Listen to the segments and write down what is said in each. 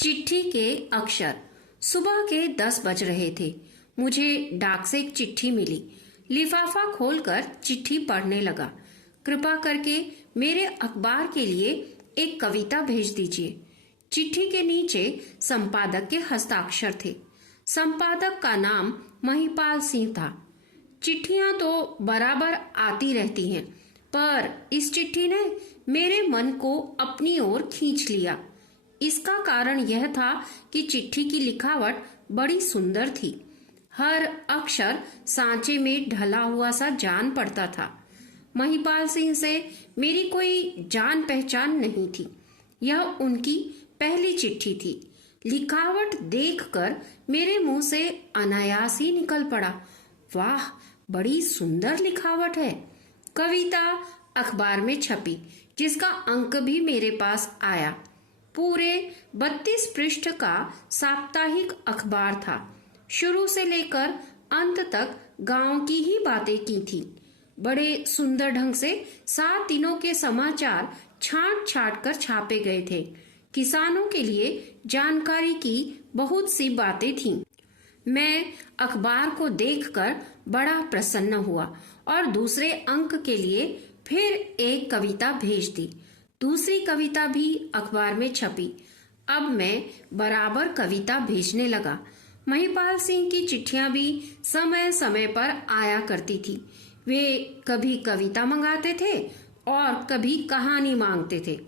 चिट्ठी के अक्षर। सुबह के 10 बज रहे थे। मुझे डाक से एक चिट्ठी मिली। लिफाफा खोलकर चिट्ठी पढ़ने लगा। कृपा करके मेरे अखबार के लिए एक कविता भेज दीजिए। चिट्ठी के नीचे संपादक के हस्ताक्षर थे। संपादक का नाम महिपाल सिंह था। चिट्ठियां तो बराबर आती रहती हैं, पर इस चिट्ठी ने मेरे मन को अपनी ओर खींच लिया। इसका कारण यह था कि चिट्ठी की लिखावट बड़ी सुंदर थी। हर अक्षर सांचे में ढला हुआ सा जान पड़ता था। महिपाल सिंह से मेरी कोई जान पहचान नहीं थी। यह उनकी पहली चिट्ठी थी। लिखावट देखकर मेरे मुंह से अनायास ही निकल पड़ा, वाह, बड़ी सुंदर लिखावट है। कविता अखबार में छपी, जिसका अंक भी मेरे पास आया। पूरे 32 पृष्ठ का साप्ताहिक अखबार था। शुरू से लेकर अंत तक गांव की ही बातें की थी। बड़े सुंदर ढंग से 7 दिनों के समाचार छांट छांट कर छापे गए थे। किसानों के लिए जानकारी की बहुत सी बातें थीं। मैं अखबार को देखकर बड़ा प्रसन्न हुआ और दूसरे अंक के लिए फिर एक कविता भेज दी। दूसरी कविता भी अखबार में छपी। अब मैं बराबर कविता भेजने लगा। महिपाल सिंह की चिट्ठियां भी समय समय पर आया करती थी। वे कभी कविता मंगाते थे और कभी कहानी मांगते थे।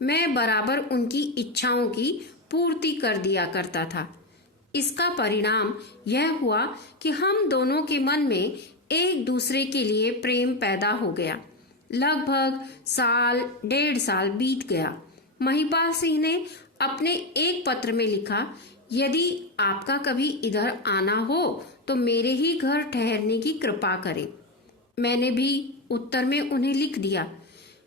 मैं बराबर उनकी इच्छाओं की पूर्ति कर दिया करता था। इसका परिणाम यह हुआ कि हम दोनों के मन में एक दूसरे के लिए प्रेम पैदा हो गया। लगभग 1.5 साल बीत गया। महिपाल सिंह ने अपने एक पत्र में लिखा, यदि आपका कभी इधर आना हो तो मेरे ही घर ठहरने की कृपा करें। मैंने भी उत्तर में उन्हें लिख दिया,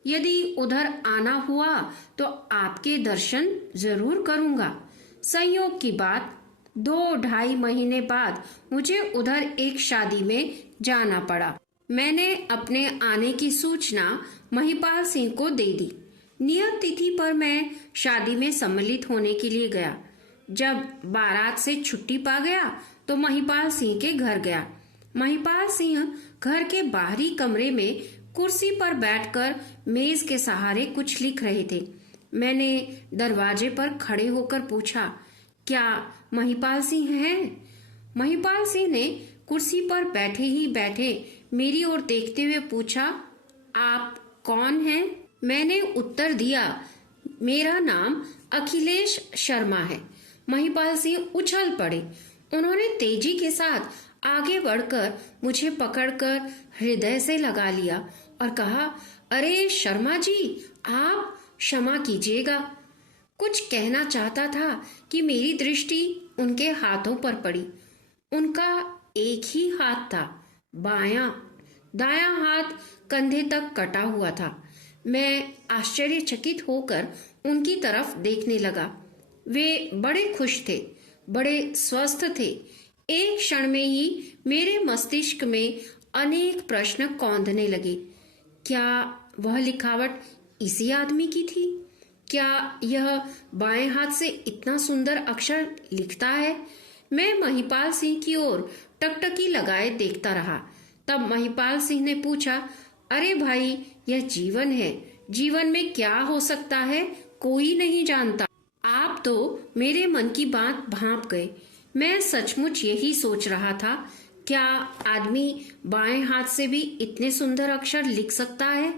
यदि उधर आना हुआ तो आपके दर्शन जरूर करूंगा। संयोग की बात, 2-2.5 महीने बाद मुझे उधर एक शादी में जाना पड़ा। मैंने अपने आने की सूचना महिपाल सिंह को दे दी। नियत तिथि पर मैं शादी में सम्मिलित होने के लिए गया। जब बारात से छुट्टी पा गया तो महिपाल सिंह के घर गया। महिपाल सिंह घर के बाहरी कमरे में कुर्सी पर बैठकर मेज के सहारे कुछ लिख रहे थे। मैंने दरवाजे पर खड़े होकर पूछा, क्या महिपाल सिंह हैं? महिपाल सिंह ने कुर्सी पर बैठे ही बैठे मेरी ओर देखते हुए पूछा, आप कौन हैं? मैंने उत्तर दिया, मेरा नाम अखिलेश शर्मा है। महिपाल सिंह उछल पड़े। उन्होंने तेजी के साथ आगे बढ़कर मुझे पकड़कर हृदय से लगा लिया और कहा, अरे शर्मा जी, आप क्षमा कीजिएगा। कुछ कहना चाहता था कि मेरी दृष्टि उनके हाथों पर पड़ी। उनका एक ही हाथ था, बायां। दायां हाथ कंधे तक कटा हुआ था। मैं आश्चर्यचकित होकर उनकी तरफ देखने लगा। वे बड़े खुश थे, बड़े स्वस्थ थे। एक क्षण में ही मेरे मस्तिष्क में अनेक प्रश्न कौंधने लगे। क्या वह लिखावट इसी आदमी की थी? क्या यह बाएं हाथ से इतना सुंदर अक्षर लिखता है? मैं महिपाल सिंह की ओर टकटकी लगाए देखता रहा। तब महिपाल सिंह ने पूछा, अरे भाई, यह जीवन है। जीवन में क्या हो सकता है कोई नहीं जानता। आप तो मेरे मन की बात भांप गए। मैं सचमुच यही सोच रहा था, क्या आदमी बाएं हाथ से भी इतने सुंदर अक्षर लिख सकता है?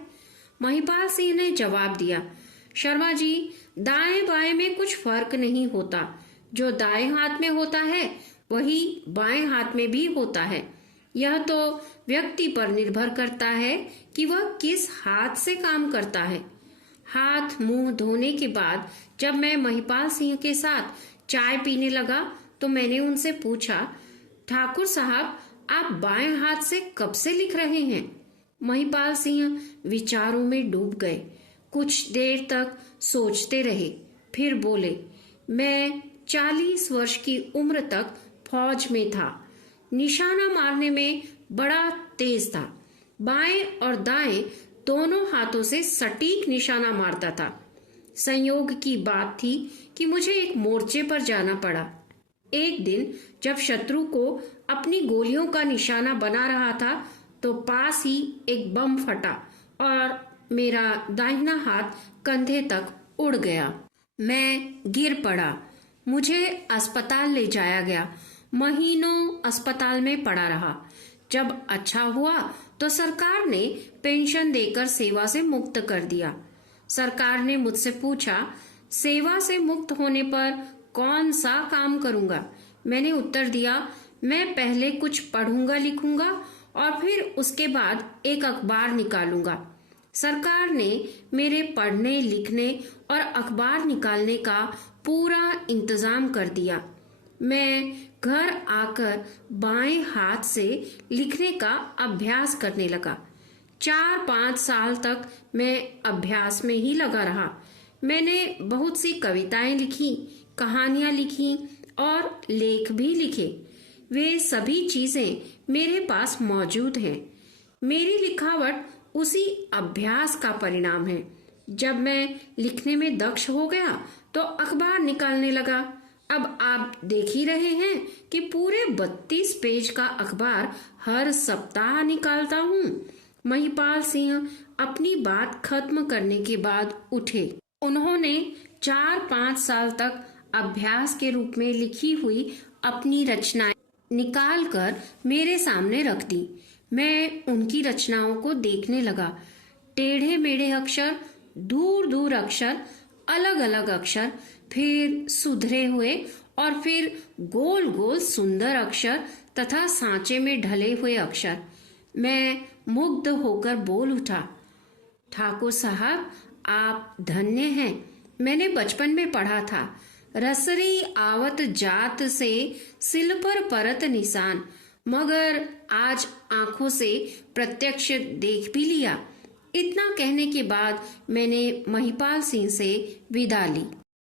महिपाल सिंह ने जवाब दिया, शर्मा जी, दाएं बाएं में कुछ फर्क नहीं होता। जो दाएं हाथ में होता है वही बाएं हाथ में भी होता है। यह तो व्यक्ति पर निर्भर करता है कि वह किस हाथ से काम करता है। हाथ मुंह धोने के बाद जब मैं महिपाल सिंह के साथ चाय पीने लगा तो मैंने उनसे पूछा, ठाकुर साहब, आप बाएं हाथ से कब से लिख रहे हैं? महिपाल सिंह विचारों में डूब गए। कुछ देर तक सोचते रहे, फिर बोले, मैं 40 वर्ष की उम्र तक फौज में था। निशाना मारने में बड़ा तेज था। बाएं और दाएं दोनों हाथों से सटीक निशाना मारता था। संयोग की बात थी कि कि मुझे एक मोर्चे पर जाना पड़ा। एक दिन जब शत्रु को अपनी गोलियों का निशाना बना रहा था तो पास ही एक बम फटा और मेरा दाहिना हाथ कंधे तक उड़ गया। मैं गिर पड़ा। मुझे अस्पताल ले जाया गया। महीनों अस्पताल में पड़ा रहा। जब अच्छा हुआ तो सरकार ने पेंशन देकर सेवा से मुक्त कर दिया। सरकार ने मुझसे पूछा, सेवा से मुक्त होने पर कौन सा काम करूंगा? मैंने उत्तर दिया, मैं पहले कुछ पढ़ूंगा लिखूंगा और फिर उसके बाद एक अखबार निकालूंगा। सरकार ने मेरे पढ़ने लिखने और अखबार निकालने का पूरा इंतजाम कर दिया। मैं घर आकर बाएं हाथ से लिखने का अभ्यास करने लगा। 4-5 साल तक मैं अभ्यास में ही लगा रहा। मैंने बहुत सी कविताएं लिखी, कहानियां लिखी और लेख भी लिखे। वे सभी चीजें मेरे पास मौजूद हैं। मेरी लिखावट उसी अभ्यास का परिणाम है। जब मैं लिखने में दक्ष हो गया तो अखबार निकालने लगा। अब आप देख ही रहे हैं कि पूरे 32 पेज का अखबार हर सप्ताह निकालता हूँ। महिपाल सिंह अपनी बात खत्म करने के बाद उठे। उन्होंने 4-5 साल तक अभ्यास के रूप में लिखी हुई अपनी रचनाएं निकालकर मेरे सामने रख दी। मैं उनकी रचनाओं को देखने लगा। टेढ़े मेढ़े अक्षर, दूर दूर अक्षर, अलग अलग अक्षर, फिर सुधरे हुए और फिर गोल गोल सुंदर अक्षर तथा सांचे में ढले हुए अक्षर। मैं मुग्ध होकर बोल उठा, ठाकुर साहब, आप धन्य हैं। मैंने बचपन में पढ़ा था, रसरी आवत जात से सिल पर परत निशान, मगर आज आंखों से प्रत्यक्ष देख भी लिया। इतना कहने के बाद मैंने महिपाल सिंह से विदा ली।